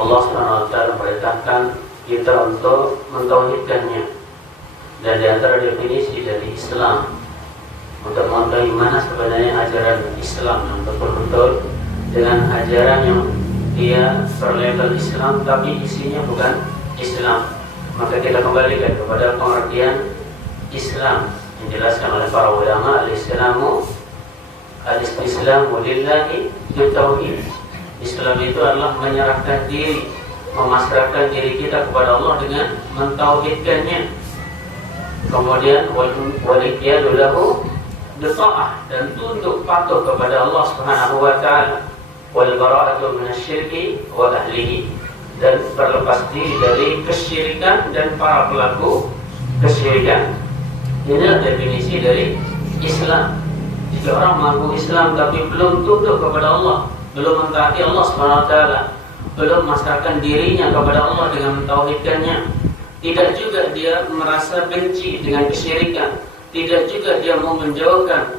Allah SWT memerintahkan kita untuk mentauhidkannya. Dan di antara definisi dari Islam, untuk mengetahui mana sebenarnya ajaran Islam yang betul-betul dengan ajaran yang dia berlabel Islam tapi isinya bukan Islam, maka kita kembalikan kepada pengertian Islam yang dijelaskan oleh para ulama. Al-Islamu lillahi bitauhid. Islam itu adalah menyerahkan diri, memasrahkan diri kita kepada Allah dengan mentauhidkannya. Kemudian wal-iqyadu lahu bita'ah, dan tunduk patuh kepada Allah Subhanahu wa taala, wal bara'atu minasyirki wa ahlihi, dan berlepas diri dari kesyirikan dan para pelaku kesyirikan. Ini definisi dari Islam. Jika orang mengaku Islam tapi belum tunduk kepada Allah, belum mentaati Allah Subhanahu wa taala, belum memasrahkan dirinya kepada Allah dengan mentauhidkannya, tidak juga dia merasa benci dengan kesyirikan, tidak juga dia mau menjauhkan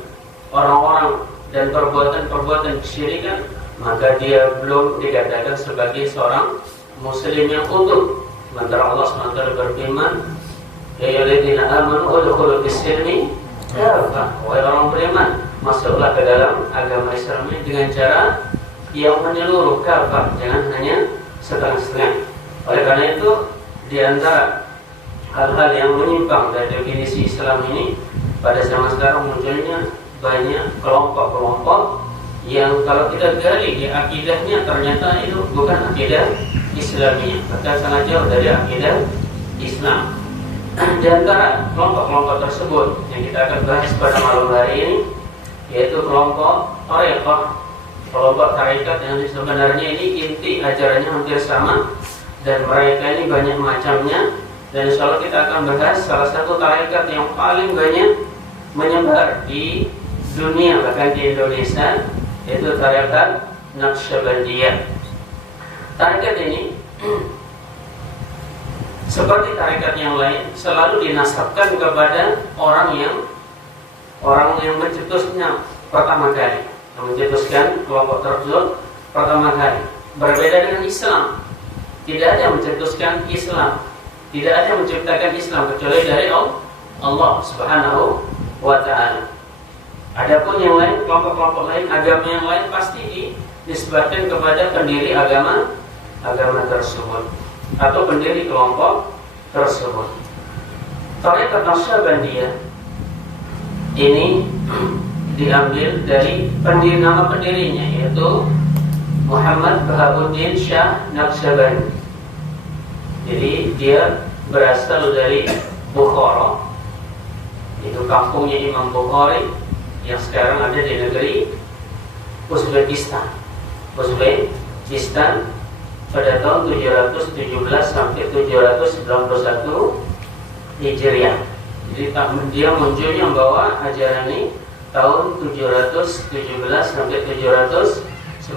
orang-orang dan perbuatan-perbuatan kesyirikan, maka dia belum dikatakan sebagai seorang muslim yang utuh. Sementara Allah SWT berfirman, ya ayyuhalladzina amanu udkhulu fis-silmi kafah, wahai orang beriman, masuklah ke dalam agama Islam dengan cara yang menyeluruh, kafah, jangan hanya setengah-setengah. Oleh karena itu, di antara hal-hal yang menyimpang dari definisi Islam ini, pada zaman sekarang munculnya banyak kelompok-kelompok yang kalau kita gali di akidahnya ternyata itu bukan akidah Islamiyah, bahkan sangat jauh dari akidah Islam. Di antara kelompok-kelompok tersebut yang kita akan bahas pada malam hari ini, yaitu kelompok Thariqah, kelompok tarekat yang sebenarnya ini inti ajarannya hampir sama, dan mereka ini banyak macamnya. Dan insyaallah kita akan bahas salah satu tarekat yang paling banyak menyebar di dunia, bahkan di Indonesia, yaitu tarekat Naqsyabandiyah. Tarekat ini seperti tarekat yang lain selalu dinasabkan kepada orang yang mencetusnya pertama kali, yang mencetuskan kelompok tersebut pertama kali. Berbeda dengan Islam, tidak ada yang mencetuskan Islam, tidak ada yang menciptakan Islam kecuali dari Allah Subhanahu wa ta'ala. Adapun yang lain, kelompok-kelompok lain, agama yang lain pasti disebutkan kepada pendiri agama tersebut atau pendiri kelompok tersebut. Tarekat Naqsyabandiyah ini diambil dari nama pendirinya, yaitu Muhammad Bahabuddin Shah Naqsyabandi. Jadi dia berasal dari Bukhara, itu kampungnya Imam Bukhari yang sekarang ada di negeri Uzbekistan pada tahun 717 sampai 791 Hijriah. Jadi dia munculnya membawa ajaran ini tahun 717 sampai 791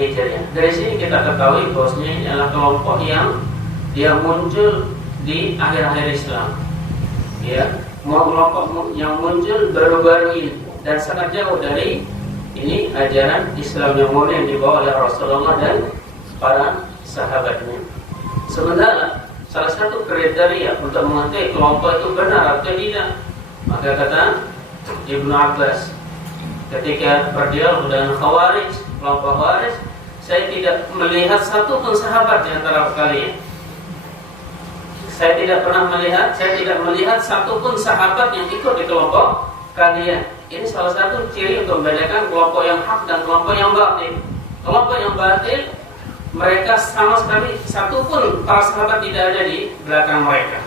Hijriah. Dari sini kita ketahui bahwasanya ini adalah kelompok yang dia muncul di akhir-akhir Islam. Ya, kelompok yang muncul baru-baru ini dan sangat jauh dari ini ajaran Islam yang mulia yang dibawa oleh Rasulullah dan para sahabatnya. Sementara salah satu kriteria untuk mengetahui kelompok itu benar atau tidak, maka kata Ibnu Abbas ketika berdialog dengan Khawarij, kelompok Khawarij, saya tidak melihat satu pun sahabat di antara kalian. Saya tidak melihat satu pun sahabat yang ikut di kelompok kalian. Ini salah satu ciri untuk membedakan kelompok yang hak dan kelompok yang batil. Kelompok yang batil, mereka sama sekali satu pun para sahabat tidak ada di belakang mereka,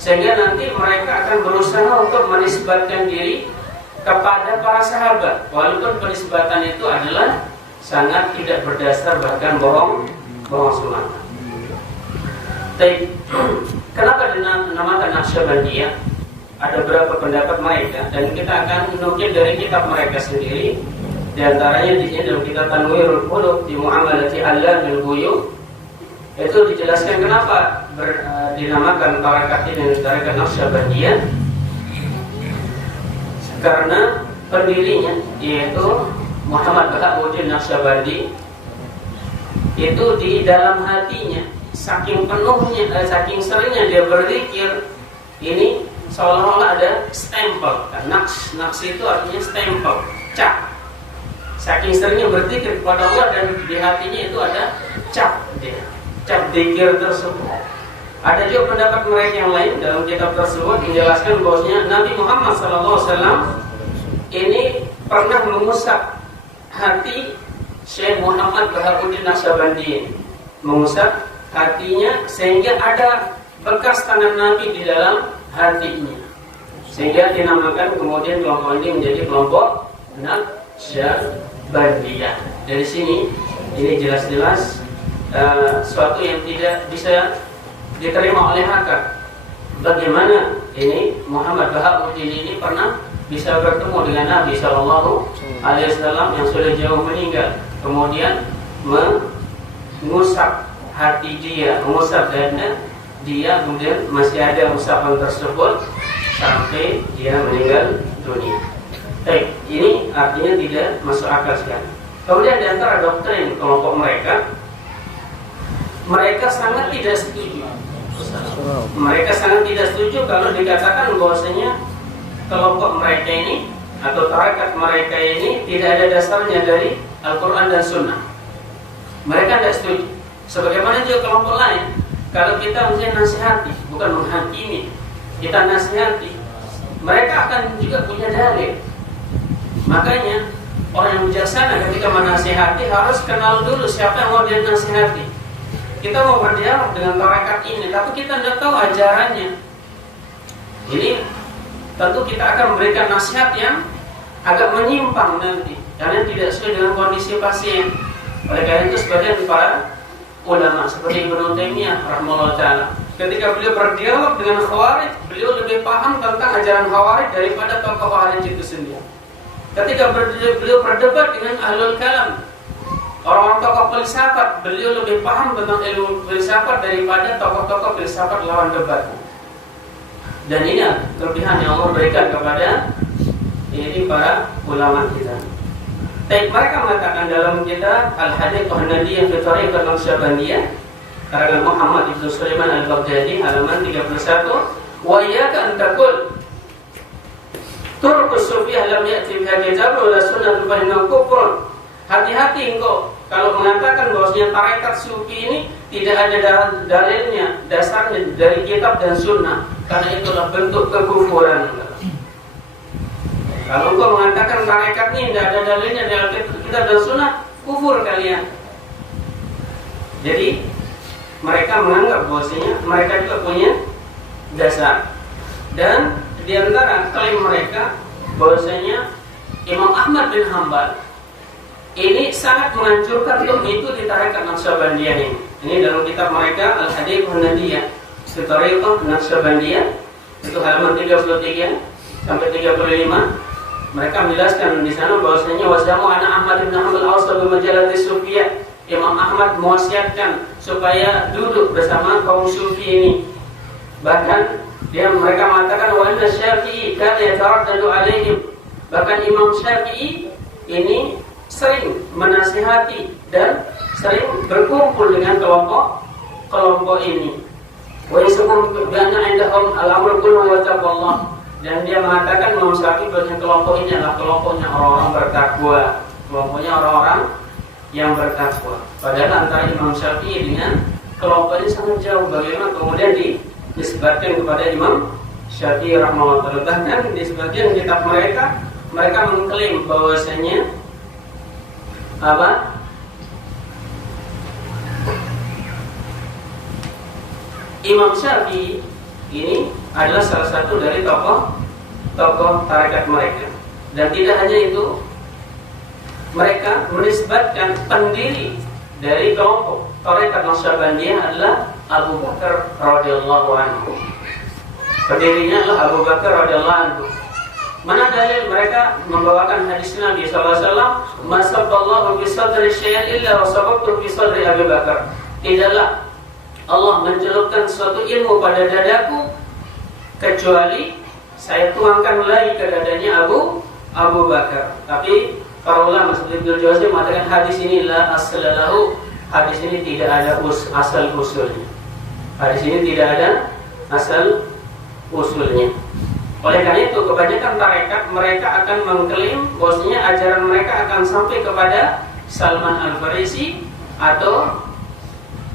sehingga nanti mereka akan berusaha untuk menisbatkan diri kepada para sahabat, walaupun penisbatan itu adalah sangat tidak berdasar, bahkan bohong semata. Tapi kenapa dinamakan Naqsyabandiyah? Ada beberapa pendapat mereka dan kita akan menukil dari kitab mereka sendiri. Di antaranya di sini dalam kitab Tanwirul Qulub di Mu'amalati Allamil Ghuyub, itu dijelaskan kenapa dinamakan tarekat ini tarekat Naqsyabandiyah. Karena pendirinya yaitu Muhammad Bahabuddin Naqsyabandi itu di dalam hatinya saking penuhnya, saking seringnya dia berzikir, ini seolah-olah ada stempel. Naqs itu artinya stempel, cap. Saking seringnya berzikir kepada Allah dan di hatinya itu ada cap dia, cap zikir tersebut. Ada juga pendapat mereka yang lain dalam kitab tersebut menjelaskan bahwasanya Nabi Muhammad SAW ini pernah mengusap hati Syekh Muhammad Baharuddin Naqsyabandi, mengusap hatinya sehingga ada bekas tangan Nabi di dalam hatinya, sehingga dinamakan kemudian kelompok ini menjadi kelompok Naqsyabandiyah. Dari sini ini jelas-jelas suatu yang tidak bisa diterima oleh akal. Bagaimana ini Muhammad Baharuddin ini pernah bisa bertemu dengan Nabi Shallallahu Alaihi Wasallam yang sudah jauh meninggal, kemudian mengusap hati dia, mengusap dada dia, kemudian masih ada usapan tersebut sampai dia meninggal dunia. Baik, ini artinya tidak masuk akal sekali. Kemudian di antara doktrin kelompok mereka sangat tidak setuju. Mereka sangat tidak setuju kalau dikatakan bahwasanya kelompok mereka ini atau tarekat mereka ini tidak ada dasarnya dari Al-Quran dan Sunnah. Mereka tidak setuju. Sebagaimana juga kelompok lain, kalau kita misalnya nasihati, bukan menghakimi, kita nasihati, mereka akan juga punya dalil. Makanya orang yang bijaksana ketika menasihati harus kenal dulu siapa yang mau dia nasihati. Kita mau berdialog dengan tarekat ini, tapi kita tidak tahu ajarannya. Jadi tentu kita akan memberikan nasihat yang agak menyimpang nanti, karena tidak sesuai dengan kondisi pasien. Oleh karena itu sebagian para ulama seperti Ibnu Taimiyah rahimahullah taala, ketika beliau berdialog dengan Khawarij, beliau lebih paham tentang ajaran Khawarij daripada tokoh Khawarij itu sendiri. Ketika beliau berdebat dengan Ahlul Kalam, orang-orang tokoh filsafat, beliau lebih paham tentang ilmu filsafat daripada tokoh-tokoh filsafat lawan debat. Dan ini kelebihan yang Allah berikan kepada ini para ulama kita. Baik, mereka mengatakan dalam kitab Al-Hadith An-Nadiyah fi Thariqat Naqsyabandiyah karangan Muhammad Ibn Sulaiman Al-Baghdadi halaman 31, wa iyyaka an taqul turqus sufiyah lam ya'ti biha kitab wa la sunnah fa innahu kufrun. Hati-hati engkau kalau mengatakan bahwasanya tarekat sufi ini tidak ada dalilnya, dasarnya dari kitab dan sunnah, karena itulah bentuk kekufuran. Kalau engkau mengatakan tarekat ini tidak ada dalilnya dari kitab dan sunnah, kufur kalian. Jadi mereka menganggap bahwasanya mereka juga punya dasar. Dan di antara klaim mereka bahwasanya Imam Ahmad bin Hanbal ini sangat menganjurkan untuk mengikuti tarekat Naqsyabandiyah ini. Ini dalam kitab mereka Al-Hadith An-Nadiyah fi Thariqat Naqsyabandiyah, itu halaman 33 sampai 35. Mereka menjelaskan di sana bahwasanya wasamu anak Ahmad bin Hanbal awsal bi majalati sufiyah. Imam Ahmad mewasiatkan supaya duduk bersama kaum sufi ini. Bahkan mereka mengatakan wa anna Syafi'i kana yataraddadu alaihim. Bahkan Imam Syafi'i ini sering menasihati dan sering berkumpul dengan kelompok ini. Wa yasum bana indahum al-amr kullu wa taqwallah. Dan dia mengatakan Imam Syafi'i bahwa kelompok ini adalah kelompoknya orang-orang bertakwa, kelompoknya orang-orang yang bertakwa. Padahal antara Imam Syafi'i dengan kelompok ini sangat jauh. Bagaimana kemudian disebutkan kepada Imam Syafi'i rahimahullah. Bahkan di sebagian kitab mereka mengklaim bahwasanya Imam Syafi'i ini adalah salah satu dari tokoh tarekat mereka. Dan tidak hanya itu, mereka menisbatkan pendiri dari kelompok tarekat Naqsyabandiyah adalah Abu Bakar radhiyallahu anhu. Pendirinya adalah Abu Bakar radhiyallahu anhu. Mana dalil mereka membawakan hadis Nabi SAW, "Masabballahu bi sadri syai'an illa wasabaqtu bi sadri Abu Bakar." Tidaklah Allah mencelupkan suatu ilmu pada dadaku kecuali saya tuangkan lagi ke dadanya Abu Bakar. Tapi para ulama seperti Ibnu Jauzi mengatakan hadis ini la aslalahu hadis ini tidak ada asal usulnya. Hadis ini tidak ada asal usulnya. Oleh karena itu kebanyakan tarekat mereka akan mengklaim bahwasanya ajaran mereka akan sampai kepada Salman Al-Farisi atau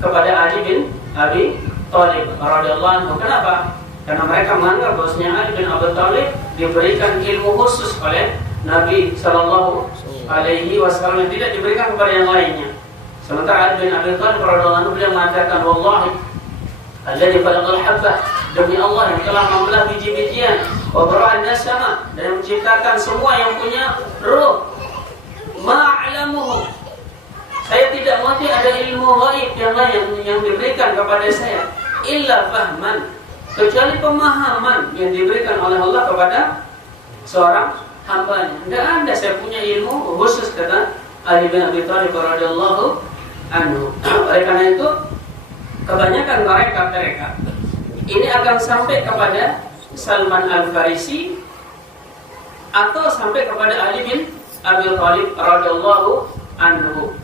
kepada Ali bin Abi Thalib radhiyallahu anhu. Kenapa? Karena mereka menganggap bahwasanya Ali bin Abi Thalib diberikan ilmu khusus oleh Nabi sallallahu alaihi wasallam, tidak diberikan kepada yang lainnya. Sementara Ali bin Abi Thalib radhiyallahu anhu beliau mengatakan, "Wallahi alladzi khalaqal habbah, demi Allah yang telah membelah biji-bijian, wa bara'an nasama, dan menciptakan semua yang punya ruh, ma'lamuhu, saya tidak mengerti ada ilmu ghaib yang lain yang diberikan kepada saya, illa fahman, kecuali pemahaman yang diberikan oleh Allah kepada seorang hambanya. Tidak ada saya punya ilmu khusus," kata Ali bin Abi Thalib radhiyallahu anhu. Oleh karena itu kebanyakan tarekat ini akan sampai kepada Salman Al-Farisi atau sampai kepada Ali bin Abi Thalib radhiyallahu anhu.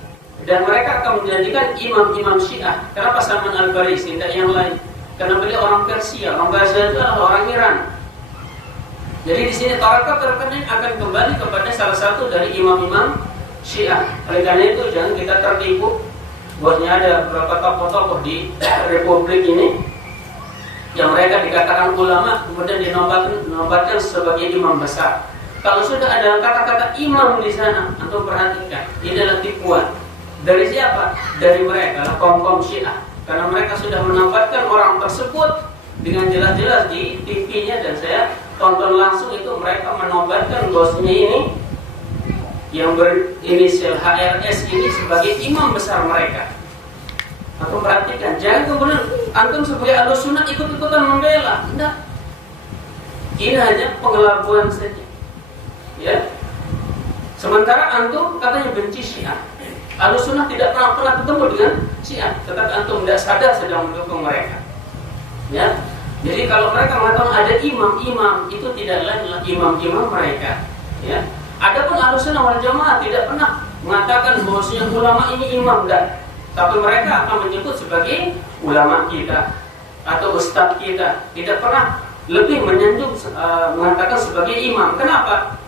Dan mereka akan menjadikan imam-imam Syiah. Kenapa Salman Al-Farisi, tidak yang lain? Karena beliau orang Persia, orang Persia itu adalah orang Iran. Jadi di sini tarekat terkena akan kembali kepada salah satu dari imam-imam Syiah. Oleh karena itu jangan kita tertipu bahwasanya ada beberapa tokoh-tokoh di Republik ini yang mereka dikatakan ulama kemudian dinobatkan sebagai imam besar. Kalau sudah ada kata-kata imam di sana, antum perhatikan, ini adalah tipuan. Dari siapa? Dari mereka, kaum Syiah. Karena mereka sudah menobatkan orang tersebut dengan jelas-jelas di TV-nya, dan saya tonton langsung itu mereka menobatkan bosnya ini yang berinisial HRS ini sebagai imam besar mereka. Antum perhatikan, jangan kemudian antum sebagai Ahlussunnah ikut-ikutan membela. Tidak. Ini hanya pengelabuan saja. Ya. Sementara antum katanya benci Syiah. Ahlussunnah tidak pernah ketemu dengan Syiah, tetapi antum tidak sadar sedang mendukung mereka. Ya. Jadi kalau mereka mengatakan ada imam-imam, itu tidak lain adalah imam-imam mereka. Ya. Adapun Ahlussunnah wal Jamaah tidak pernah mengatakan bahwasanya ulama ini imam, dan tapi mereka akan menyebut sebagai ulama kita atau ustadz kita. Tidak pernah lebih menyanjung mengatakan sebagai imam. Kenapa?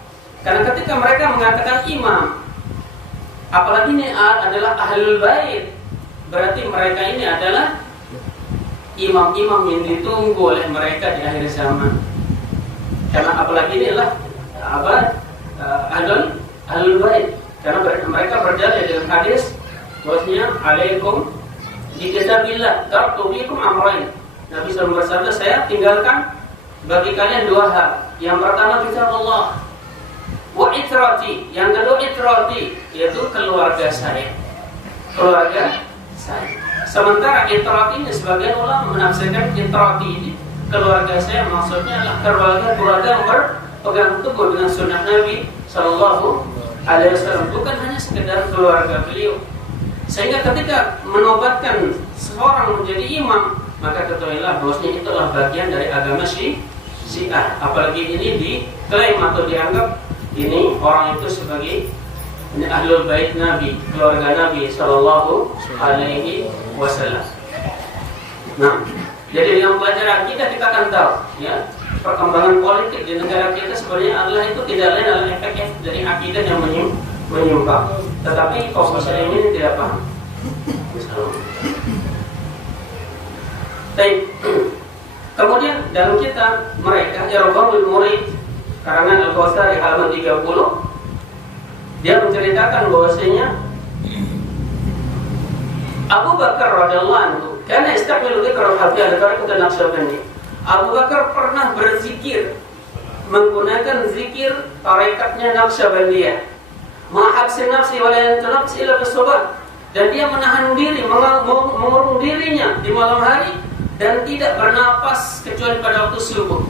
Karena ketika mereka mengatakan imam, apalagi ini adalah ahlul bait, berarti mereka ini adalah imam-imam yang ditunggu oleh mereka di akhir zaman. Karena apalagi ini adalah ahlul bait, karena mereka berdalil dengan hadis bahwasanya alaikum bi kitabillah tarku bikum amrayn. Nabi SAW bersabda, saya tinggalkan bagi kalian dua hal. Yang pertama kitab Allah, wa itrati, yang kedua itrati, yaitu keluarga saya. Keluarga saya. Sementara itrati ini sebagian ulama menafsirkan itrati ini keluarga saya maksudnya adalah keluarga yang berpegang teguh dengan sunnah Nabi sallallahu alaihi wasallam, bukan hanya sekedar keluarga beliau. Sehingga ketika menobatkan seorang menjadi imam, maka ketahuilah bahwasanya itulah bagian dari agama Syiah. Apalagi ini diklaim atau dianggap ini orang itu sebagai ahlul bait Nabi, keluarga Nabi sallallahu alaihi wasallam. Nah, jadi dengan pelajaran kita akan tahu, ya, perkembangan politik di negara kita sebenarnya adalah itu tidak lain adalah efek dari akidah yang menyimpang. Tetapi kaum muslimin ini tidak paham. Baik. Kemudian dalam kitab mereka Irghamul Murid karangan Al-Qasari halaman 30, dia menceritakan bahwasanya Abu Bakar radhiyallahu anhu karena istaqbilu dzikra al-hafiz al-tariqah Naqsyabandi. Abu Bakar pernah berzikir menggunakan zikir tarekatnya Naqsyabandiyah. Ma'habsin nafsi wa la yantanafsi illa bis-subh, dan dia menahan diri, mengurung dirinya di malam hari dan tidak bernapas kecuali pada waktu subuh.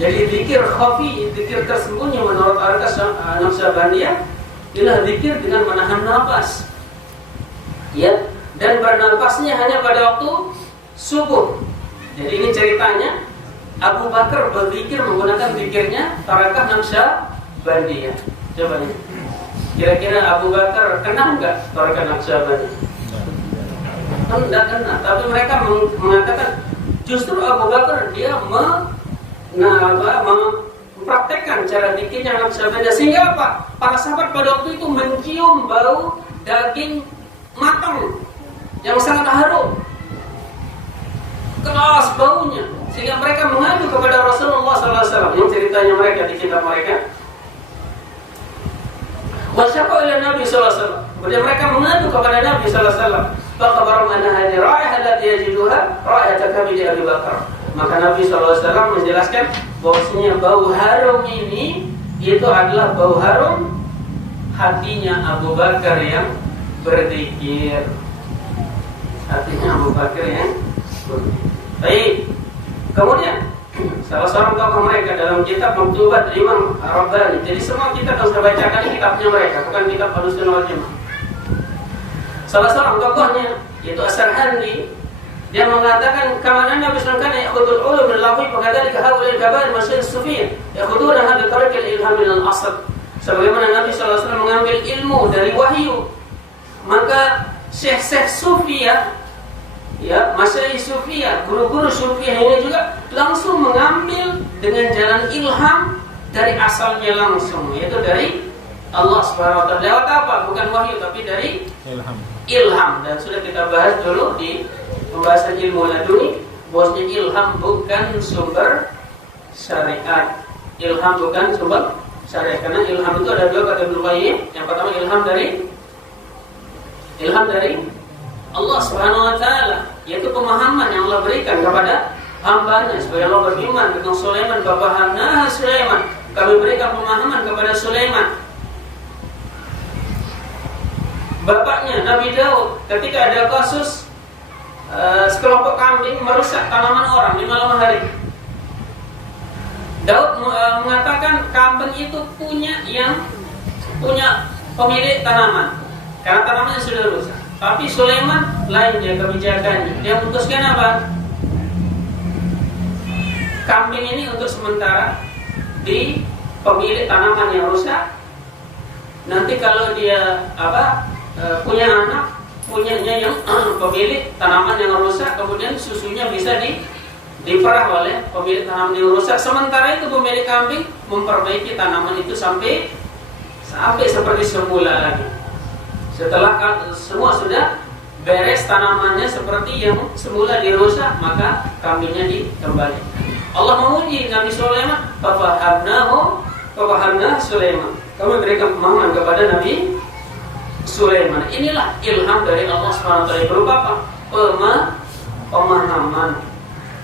Jadi zikir khafi, zikir tersembunyi menurut Naqsyabandiyah adalah zikir dengan menahan napas. Ya, dan bernapasnya hanya pada waktu subuh. Jadi ini ceritanya Abu Bakar berzikir menggunakan zikirnya tarekah Naqsyabandiyah. Coba nih. Kira-kira Abu Bakar kenal nggak tarekat Naqsyabandi? Tidak kena. Tapi mereka mengatakan justru Abu Bakar dia mempraktekkan cara bikinnya sahabatnya, sehingga apa? Para sahabat pada waktu itu mencium bau daging matang yang sangat harum, keras baunya, sehingga mereka mengadu kepada Rasulullah SAW. Yang ceritanya mereka di kitab mereka. Wasyaqqa ila Nabi SAW. Kemudian mereka mengadu kepada Nabi SAW. Fakabarum anna hadhihi ra'ihah allati yajiduha ra'ihah kabidi Abi Bakar. Maka Nabi SAW menjelaskan bahwasanya bau harum ini itu adalah bau harum hatinya Abu Bakar yang berzikir. Hatinya Abu Bakar yang berzikir. Baik. Kemudian salah seorang tokoh mereka dalam kitab Maktubat Imam Rabbani. Jadi semua kitab yang saya bacakan ini kitabnya mereka, bukan kitab Ahlussunnah wal Jamaah. Salah seorang tokohnya yaitu As-Sarhandi, dia mengatakan kama Nabi sallallahu alaihi wasallam ya'khudul ulum min lawi fa kadzalika haulil kabair masyayikh sufiyah ya'khuduna bi tariq al-ilham min al-asl. Sebagaimana Nabi sallallahu alaihi wasallam mengambil ilmu dari wahyu, maka syekh-syekh sufiyah, ya, masyayikh sufiyah, guru-guru sufiyah ini juga langsung mengambil dengan jalan ilham dari asalnya langsung, yaitu dari Allah Subhanahu wa taala. Lewat apa? Bukan wahyu tapi dari ilham. Dan sudah kita bahas dulu di pembahasan ilmu laduni bahwasanya ilham bukan sumber syariat. Ilham bukan sumber syariat, karena ilham itu ada dua kata Ibnu Qayyim. Yang pertama ilham dari Allah Subhanahu wa taala, yaitu pemahaman yang Allah berikan kepada hambanya. Sebagai Allah berfirman tentang Sulaiman, "Fahamnaha Sulaiman." Kami berikan pemahaman kepada Sulaiman. Bapaknya Nabi Daud ketika ada kasus sekelompok kambing merusak tanaman orang di malam hari, Daud mengatakan kambing itu punya pemilik tanaman karena tanamannya sudah rusak. Tapi Sulaiman lain dia kebijakannya. Dia putuskan apa? Kambing ini untuk sementara di pemilik tanaman yang rusak. Nanti kalau dia punya anak, punyanya yang pemilik tanaman yang rusak, kemudian susunya bisa diperah oleh pemilik tanaman yang rusak. Sementara itu pemilik kambing memperbaiki tanaman itu sampai seperti semula lagi. Setelah semua sudah beres tanamannya seperti yang semula dirusak, maka kambingnya dikembali. Allah menguji Nabi Sulaiman, fahamna Sulaiman. Kami berikan pemahaman kepada Nabi Sulaiman. Inilah ilham dari Allah Subhanahu wa taala berupa apa? Pemahaman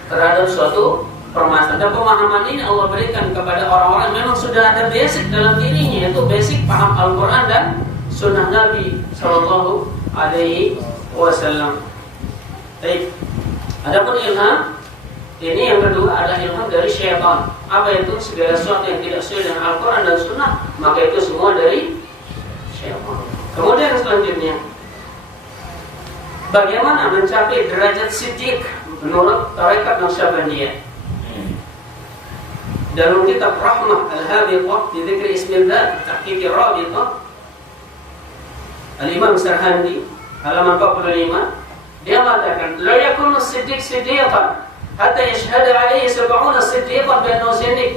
terhadap suatu permasalahan. Dan pemahaman ini Allah berikan kepada orang-orang yang memang sudah ada basic dalam dirinya, yaitu basic paham Al-Qur'an dan sunnah Nabi Sallallahu Alaihi Wasallam. Baik. Adapun ilham ini yang kedua adalah ilham dari syaitan. Apa itu? Segala sesuatu yang tidak sesuai dengan Al-Quran dan Sunnah, maka itu semua dari syaitan. Kemudian selanjutnya, bagaimana mencapai derajat siddiq menurut tarekat Naqsyabandiyah? Dalam kitab Rahmah Al-Habithah di dzikri Ismillah Tahqiq Ar-Rabithah, Al-Imam Sarhandi halaman 45, dia mengatakan la yakunu siddiq siddiqan hatta yashhadu alaihi 70 siddiqan bi annahu siddiq.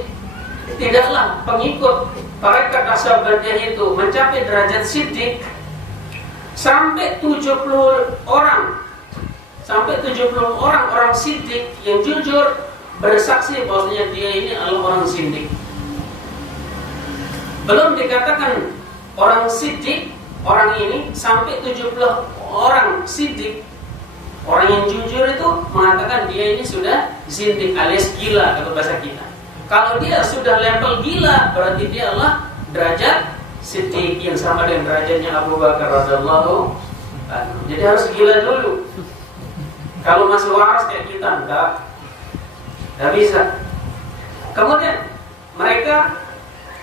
Tidaklah pengikut tarekat Naqsyabandiyah itu mencapai derajat siddiq sampai 70 orang orang siddiq yang jujur bersaksi bahwasanya dia ini adalah orang siddiq. Belum dikatakan orang siddiq, orang ini sampai 70 orang siddiq. Orang yang jujur itu mengatakan dia ini sudah zindiq alias gila atau bahasa kita. Kalau dia sudah level gila, berarti dia adalah derajat siddiq yang sama dengan derajatnya Abu Bakar radhiyallahu anhu. Jadi harus gila dulu. Kalau masih waras kayak kita, enggak bisa. Kemudian mereka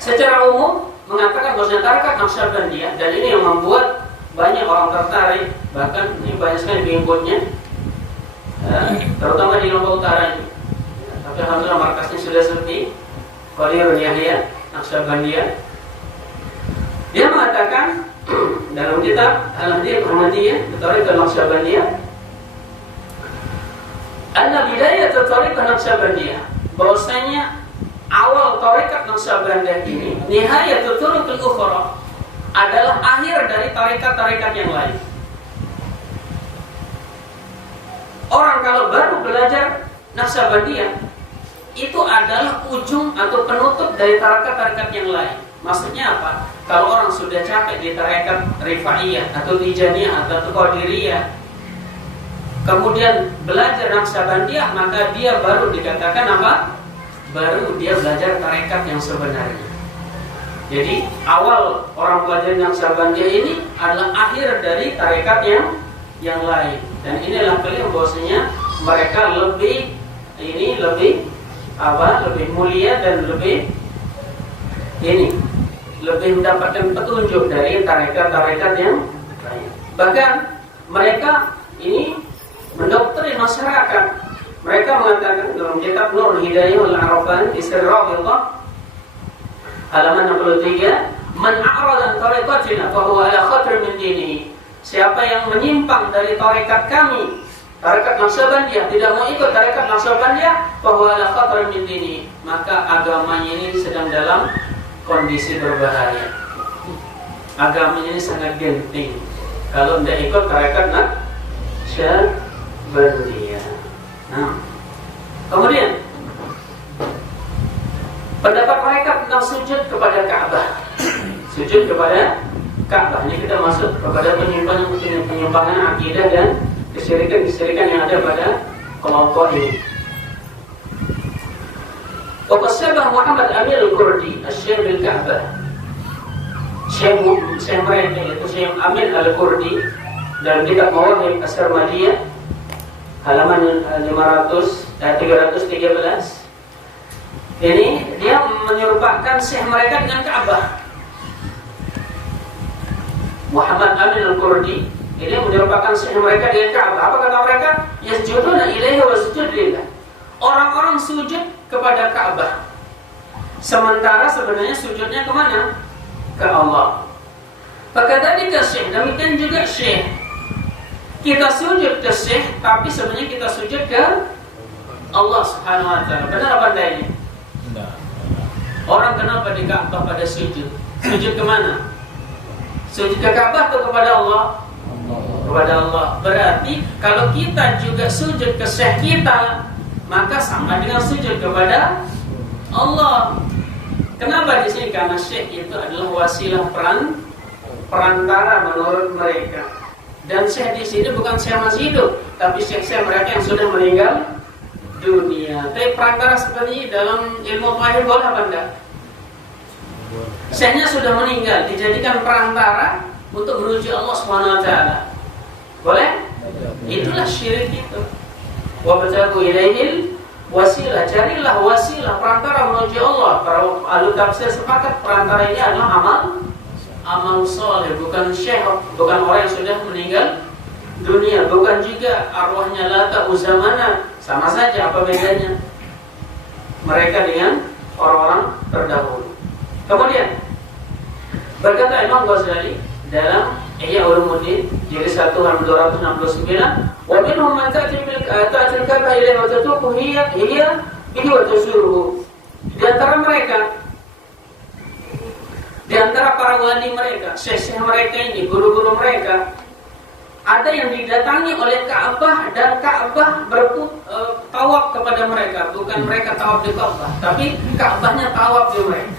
secara umum mengatakan bahwa tarekat Naqsyabandiyah, dan ini yang membuat banyak orang tertarik, bahkan ini banyak sekali pengikutnya, terutama di Lombok Utara ini. Tapi alhamdulillah markasnya sudah seperti Qadirun Yahya Naqsyabandiyah. Dia mengatakan dalam kitab Al-Hadiyah Ahmadiyah, tarekat Naqsyabandiyah, Bidayah Tariqah Naqsyabandiyah, bahwasanya awal Tariqat Naqsyabandiyah ini, Nihayatul Turuqil Ukhra, adalah akhir dari tarekat-tarekat yang lain. Orang kalau baru belajar Naqsyabandiyah, itu adalah ujung atau penutup dari tarekat-tarekat yang lain. Maksudnya apa? Kalau orang sudah capek di tarekat Rifaiyah atau Tijaniyah atau Qadiriyah, kemudian belajar Naqsyabandiyah, maka dia baru dikatakan apa? Baru dia belajar tarekat yang sebenarnya. Jadi awal orang belajar Naqsyabandiyah ini adalah akhir dari tarekat yang lain. Dan inilah beliau bahwasanya mereka lebih mulia dan lebih mendapatkan petunjuk dari tarekat-tarekat yang lain. Bahkan mereka ini mendoktrin masyarakat. Mereka mengatakan dalam kitab Nur Hidayah Al-Arafan di Sirrahillah halaman 63, "Man a'rada an tariqatina fa huwa ala khatr min dinihi." Siapa yang menyimpang dari tarekat kami, tarekat Naqsyabandiyah, tidak mau ikut tarekat Naqsyabandiyah, fa huwa ala khatr min dinihi, maka agamanya ini sedang dalam kondisi berbahaya. Agamanya ini sangat genting kalau tidak ikut tarekat Naqsyabandiyah. Nah, kemudian pendapat mereka tentang sujud kepada Ka'bah. Sujud kepada Ka'bah ini kita masuk kepada penyimpangan akidah dan kesyirikan yang ada pada kelompok ini. Waqasyabah Muhammad Amin Al-Qurdi Asy-Syaikh bil Ka'bah. Syekh mereka yaitu Syekh Amin Al-Qurdi dalam kitab Mawahib As-Sarmadiyah halaman 313. Ini dia menyerupakan syekh mereka dengan Ka'bah. Muhammad Amin Al-Qurdi ini menyerupakan syekh mereka dengan Ka'bah. Apa kata mereka? Yasjuduna ilaihi wa sujud lillah. Orang-orang sujud kepada Ka'bah, sementara sebenarnya sujudnya kemana? Ke Allah. Fakadzalika syekh, demikian juga syekh. Kita sujud ke syekh, tapi sebenarnya kita sujud ke Allah Subhanahu wa taala. Benar apa enggak ini? Benar. Orang kenapa di Ka'bah pada sujud? Sujud kemana? Sujud ke Ka'bah atau kepada Allah? Kepada Allah. Berarti kalau kita juga sujud ke syekh kita, maka sama dengan sujud kepada Allah. Kenapa di sini? Karena syekh itu adalah wasilah perantara menurut mereka. Dan syekh di sini bukan syekh masih hidup, tapi syekh mereka yang sudah meninggal dunia. Tapi perantara seperti ini dalam ilmu tauhid boleh apa enggak? Syekhnya sudah meninggal, dijadikan perantara untuk menuju Allah Subhanahu wa taala. Boleh? Itulah syirik itu. Wabtagu ilaihil wasilah, carilah wasilah perantara menuju Allah. Para ahli tafsir sepakat perantara ini adalah amal soleh, bukan syekh, bukan orang yang sudah meninggal dunia, bukan juga arwahnya Lata Uzamana. Sama saja, apa bedanya mereka dengan orang-orang terdahulu. Kemudian berkata Imam Ghazali dalam Ihya Ulumuddin jilid 1 halaman 269, wa minhum man ta'til Ka'bah ilaihi wa tatuqu hiya bihi wa tusuruhu. Di antara mereka, di antara para wali mereka, syekh mereka ini, guru-guru mereka, ada yang didatangi oleh Ka'bah dan Ka'bah tawaf kepada mereka. Bukan mereka tawaf di Ka'bah, tapi Ka'bahnya tawaf di mereka.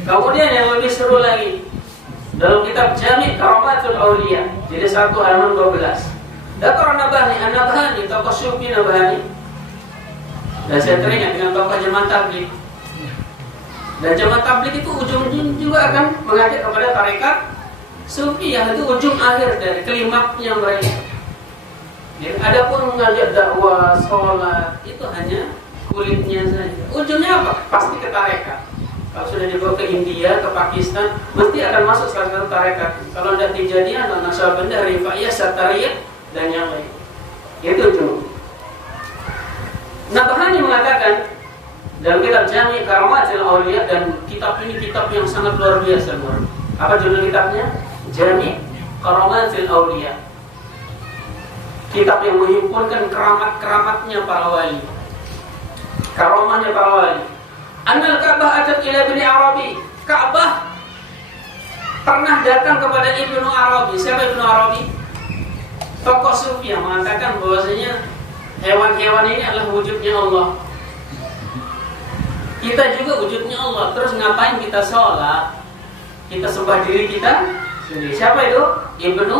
Kemudian yang lebih seru lagi, dalam kitab Jami' Karamatul Auliya jilid 1 halaman 12, Dzakar An-Nabhani tokoh Syufi Nabhani. Dan saya teringat dengan tokoh Jemaah Tabligh. Dan Jemaah Tabligh itu ujung-ujung juga akan mengajak kepada tarekat Sufi, yang itu ujung akhir dari klimaknya mereka. Adapun mengajak dakwah, sholat, itu hanya kulitnya saja. Ujungnya apa? Pasti ke tarekat. Kalau sudah dibawa ke India, ke Pakistan, mesti akan masuk salah satu tarekat. Kalau tidak Tijaniyah, Naqsyabandiyah, Rifaiyah, Satariyah, dan yang lain. Itu ujung. Nabhani mengatakan dalam kitab Jami' Karamatul Auliya, dan kitab ini kitab yang sangat luar biasa. Apa judul kitabnya? Jami' Karamatul Auliya. kitab yang menghimpunkan keramat-keramatnya para wali, karamahnya para wali. Annal Ka'bah atat ila Ibnu Arabi. Ka'bah pernah datang kepada Ibnu Arabi. Siapa Ibnu Arabi? Tokoh sufi yang mengatakan bahwasanya hewan-hewan ini adalah wujudnya Allah. Kita juga wujudnya Allah. Terus ngapain kita sholat? Kita sembah diri kita sendiri. Siapa itu? Ibnu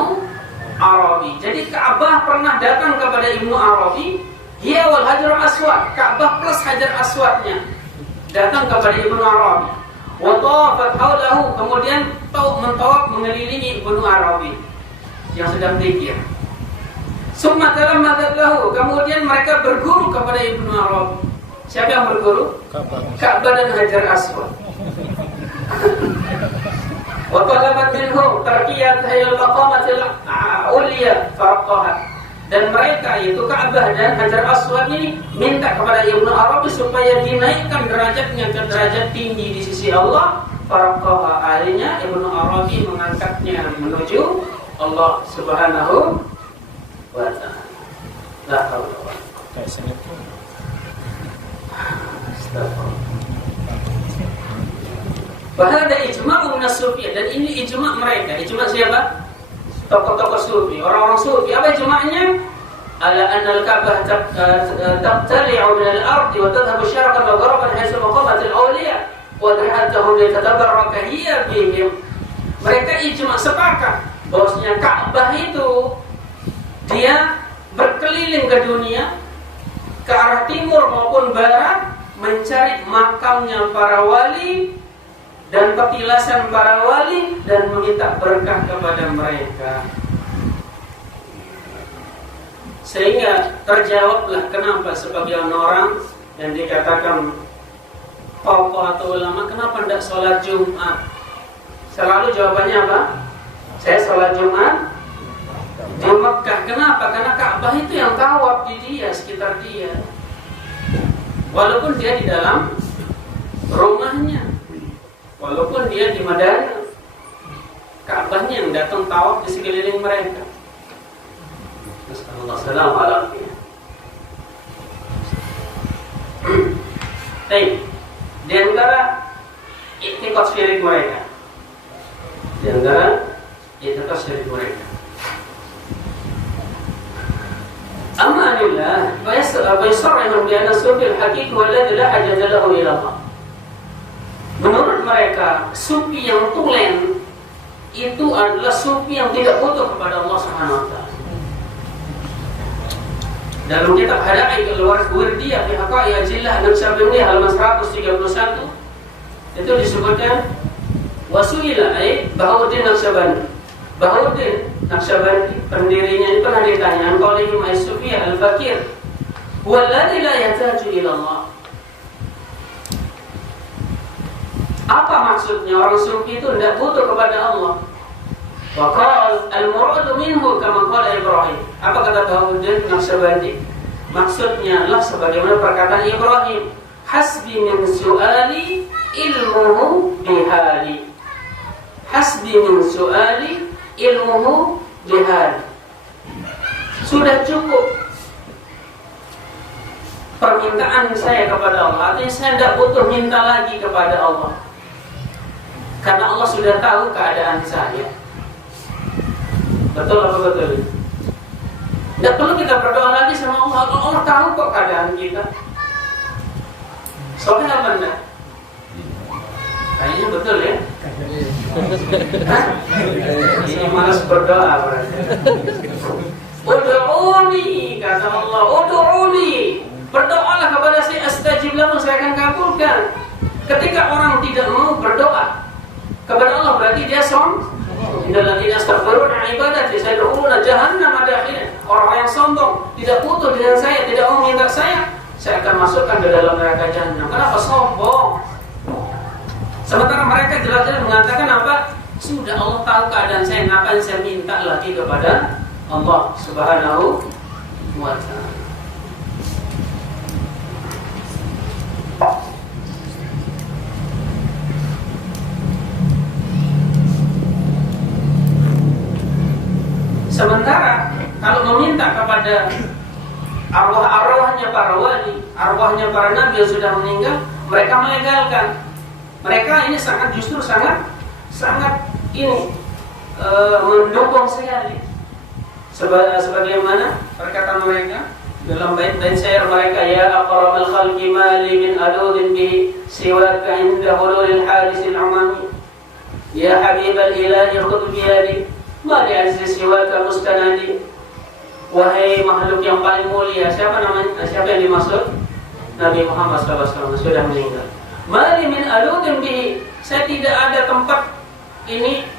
Arabi. Jadi Ka'bah pernah datang kepada Ibnu Arabi. Hiya wal Hajar Aswad. Ka'bah plus Hajar Aswadnya datang kepada Ibnu Arabi. Wa tawafat haulahu. Kemudian mentawaf mengelilingi Ibnu Arabi yang sedang zikir. Summa talammadat lahu. Kemudian mereka berguru kepada Ibnu Arabi. Siapa yang berguru? Ka'bah dan Hajar Aswad. Wa talabat minhu tarkiyat hayal maqamatil ulya faraqaha. Dan mereka yaitu Ka'bah dan Hajar Aswad ini minta kepada Ibnu Arabi supaya dinaikkan derajatnya ke derajat tinggi di sisi Allah. Faraqaha, akhirnya Ibnu Arabi mengangkatnya menuju Allah Subhanahu wa ta'ala. La haula wa la quwwata illa billah. Bahada ijma' min as-sufiyah, dan ini ijma' mereka. Ijma' siapa? Tokoh-tokoh sufi, orang-orang sufi. Apa ijma'nya? Ala anna al-Ka'bah taqtali'u min al-ardi wa tadhhabu syarqan wa gharaban haitsu maqamat al-awliya wa dhahatuhum litatabarraka hiya bihim. Mereka ijma' sepakat bahwasanya Ka'bah itu dia berkeliling ke dunia ke arah timur maupun barat mencari makamnya para wali dan petilasan para wali dan meminta berkah kepada mereka. Sehingga terjawablah kenapa sebagian orang yang dikatakan tokoh atau ulama kenapa tidak sholat Jumat. Selalu jawabannya apa? Saya sholat Jumat di Mekah. Kenapa? Karena Ka'bah itu yang tawaf di dia, sekitar dia. Walaupun dia di dalam rumahnya, walaupun dia di Madinah, Ka'bahnya yang datang tawaf di sekeliling mereka. Assalamualaikum. Baik, di antara i'tiqad syirik mereka, Amma anillah wa yasarrahum bi anna sufi al-haqiqi walladhi la hajata lahu ila Allah. Menurut mereka, sufi yang tulen itu adalah sufi yang tidak butuh kepada Allah Subhanahu wa taala. Dalam kitab Hada'i al-Wardiyah fi Haqa'i Ajillah Naqsyabandi halaman 131 itu disebutkan wasuila Bahauddin Naqsyabandi. Bahauddin Naqsyabandi pendirinya itu pernah ditanya qaulihim as-sufiyah al-fakir walladzi la yahtaju ila Allah. Apa maksudnya orang sufi itu tidak butuh kepada Allah? Wa qala al-muradu minhu kama qala Ibrahim. Apa kata Bahauddin Naqsyabandi? Maksudnya adalah sebagaimana perkataan Ibrahim, hasbi min su'ali ilmuhu bihali. Hasbi min su'ali ilmuhu bihali. Sudah cukup permintaan saya kepada Allah. Artinya saya tidak butuh minta lagi kepada Allah, karena Allah sudah tahu keadaan saya. Betul apa betul? Tidak perlu kita berdoa lagi sama Allah. Allah tahu kok keadaan kita. Soalnya apa enggak? Kayaknya betul ya. Ini malas berdoa berarti. Ud'uni, kata Allah. Ud'uni, berdoalah kepada saya, astajib lakum, saya akan kabulkan. Ketika orang tidak mau berdoa kepada Allah, berarti dia innalladzina yastaghfiruna ibadati sayadkhuluna jahannam madakhirin. Orang yang sombong, tidak butuh dengan saya, tidak mau minta saya akan masukkan ke dalam neraka jahanam. Kenapa sombong? Sementara mereka jelas-jelas mengatakan apa? Sudah Allah tahu keadaan saya, ngapain saya minta lagi kepada Allah Subhanahu wa ta'ala. Sementara kalau meminta kepada arwah-arwahnya para wali, arwahnya para nabi yang sudah meninggal, mereka melegalkan. Mereka ini justru sangat ini mendukung sekali. Sebagaimana perkataan mereka dalam bait-bait syair mereka, ya aqramal khalqi mali min aludin bihi siwaka inda hululil hadisil umami, ya habibal ilahi khudh biyadi ma li azzi siwaka mustanadi. Wahai makhluk yang paling mulia, siapa yang dimaksud? Nabi Muhammad SAW sudah meninggal. Mali min aludin bihi, saya tidak ada tempat ini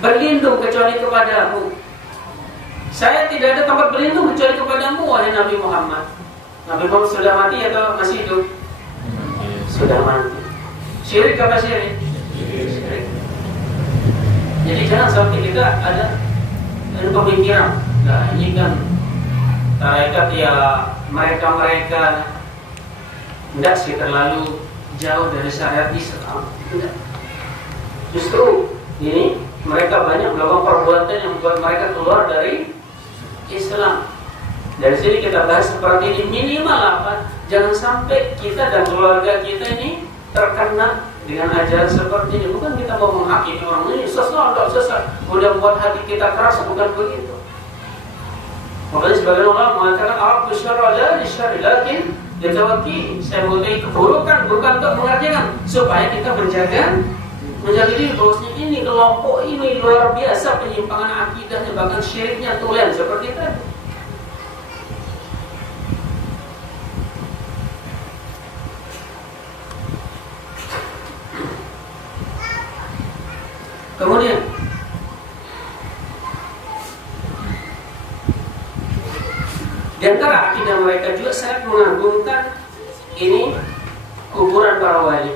berlindung kecuali kepadamu. Saya tidak ada tempat berlindung kecuali kepadamu, wahai Nabi Muhammad. Nabi Muhammad sudah mati atau masih hidup? Sudah mati. Syirik apa syirik? Syirik. Jadi jangan sampai kita ada pemikiran, nah ini kan tarekat ya mereka tidak sih terlalu jauh dari syariat Islam. Tidak. Justru ini mereka banyak melakukan perbuatan yang membuat mereka keluar dari Islam. Dari sini kita bahas seperti ini, minimal apa? Jangan sampai kita dan keluarga kita ini terkena dengan ajaran seperti ini. Bukan kita mau menghakimi orang ini sesat, udah membuat hati kita keras, bukan begitu. Makanya sebagian orang mengatakan Arab syar'a la syar'i lakin yatawakki. Saya memulai keburukan bukan untuk mengerjakan, supaya kita menjaga diri bahwasanya ini kelompok ini luar biasa penyimpangan akidahnya, bahkan syiriknya tulen seperti tadi. Kemudian di antara akidah mereka juga sangat mengagungkan ini kuburan para wali,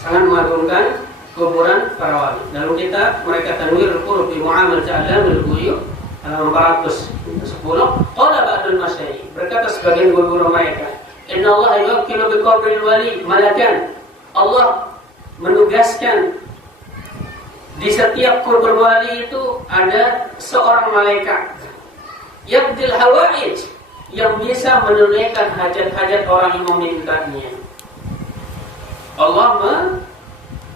sangat mengagungkan kuburan para wali. Dalam kitab mereka Tanwirul Qulub bi Mu'amalat Alamil Ghuyub halaman 410, qala ba'dul masyayikh, berkata sebagian guru-guru mereka, inna Allah yuwakkilu bi qabril wali malakan. Allah menugaskan di setiap kubur wali itu ada seorang malaikat yaqdil hawaij, yang bisa menunaikan hajat-hajat orang yang memintanya. Allah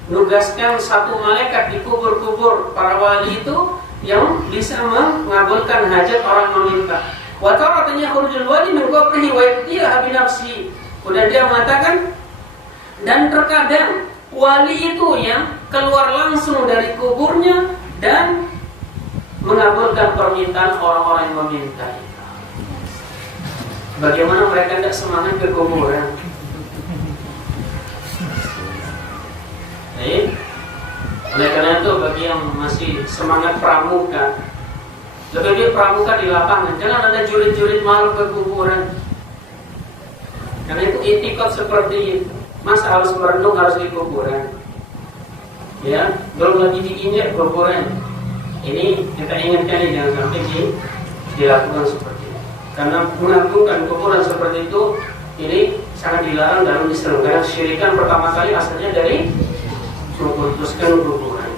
menugaskan satu malaikat di kubur-kubur para wali itu yang bisa mengabulkan hajat orang meminta. Wa taratanya khurujul wali min qabrihi wa yaqdiha bi nafsi. Kemudian dia mengatakan, dan terkadang wali itu yang keluar langsung dari kuburnya dan mengabulkan permintaan orang-orang yang meminta. Bagaimana mereka tidak semangat ke kuburan? Oleh karena itu bagi yang masih semangat pramuka, lebih baik pramuka di lapangan. Jangan ada jurid-jurid malu ke kuburan. Karena itu itikad seperti itu. Masa harus merenung harus di kuburan? Ya, belum lagi diinjak kuburan. Ini kita ingatkan, jangan sampai dilakukan seperti itu. Karena mengagungkan kuburan seperti itu ini sangat dilarang dalam Islam. Karena syirikan pertama kali asalnya dari memutuskan kuburan.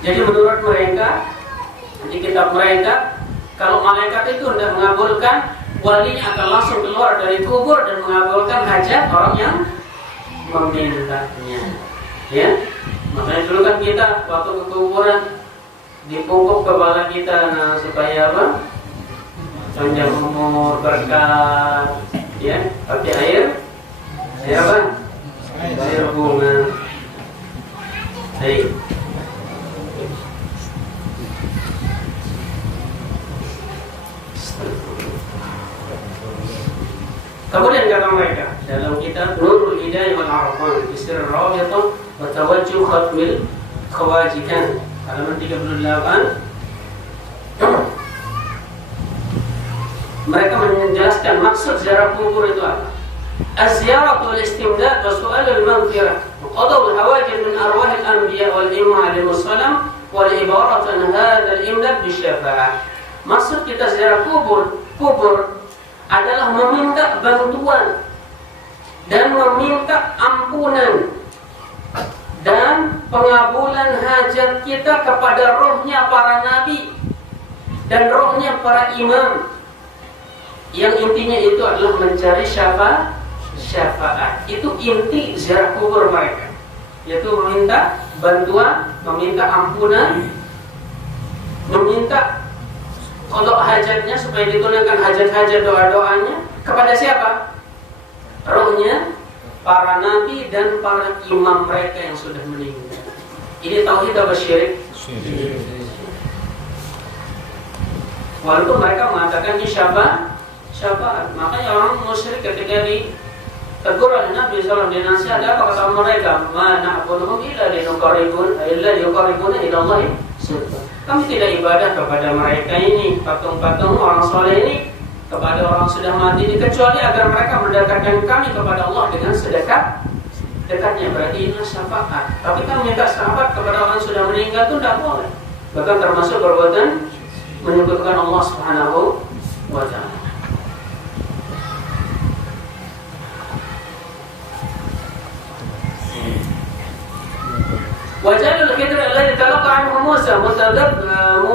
Jadi menurut mereka, di kitab mereka, kalau malaikat itu hendak mengabulkan, walinya akan langsung keluar dari kubur dan mengabulkan hajat orang yang memintanya. Ya, makanya dulu kan kita waktu ke kuburan dipungkuk kepala kita, nah supaya apa? Panjang umur, berkah, ya, pakai air apa? Air bunga. Baik. Kemudian kata mereka dalam kitab Nurul Hidayah wal Arafan fi Sirr Rabitah wa Tawajjuh Khatmil Khawajikan halaman 38, mereka menjelaskan maksud ziarah kubur itu apa. Az-ziyaratu wal istimdad wa su'al al-maghfirah wa qadaw al-hawajib min arwah al-anbiya wal imam alaihi wassalam wal ibarat an hadha al-imdad bi syafa'ah. Maksud kita ziarah kubur adalah meminta bantuan dan meminta ampunan dan pengabulan hajat kita kepada rohnya para nabi dan rohnya para imam, yang intinya itu adalah mencari syafaat. Itu inti ziarah kubur mereka, yaitu meminta bantuan, meminta ampunan, meminta qada hajatnya supaya ditunaikan hajat-hajat doa-doanya kepada siapa? Rohnya para nabi dan para imam mereka yang sudah meninggal. Ini tauhid apa syirik? Syirik. Walaupun mereka mengatakan ini syafaat. Makanya orang musyrik ketika ditegur oleh Nabi SAW, dinasihat, ada apa kata mereka? Ma na'buduhum illa yuqarribuna ila Allah zulfa. Kami tidak ibadah kepada mereka ini, patung-patung orang soleh ini, kepada orang sudah mati ini, kecuali agar mereka mendekatkan kami kepada Allah dengan dekatnya. Berarti ini syafaat. Tapi kami minta syafaat kepada orang sudah meninggal itu tidak boleh. Bahkan termasuk perbuatan menyebutkan Allah Subhanahu wa ta'ala. وجعل الكتر الذي تلقى عنه موسى متمده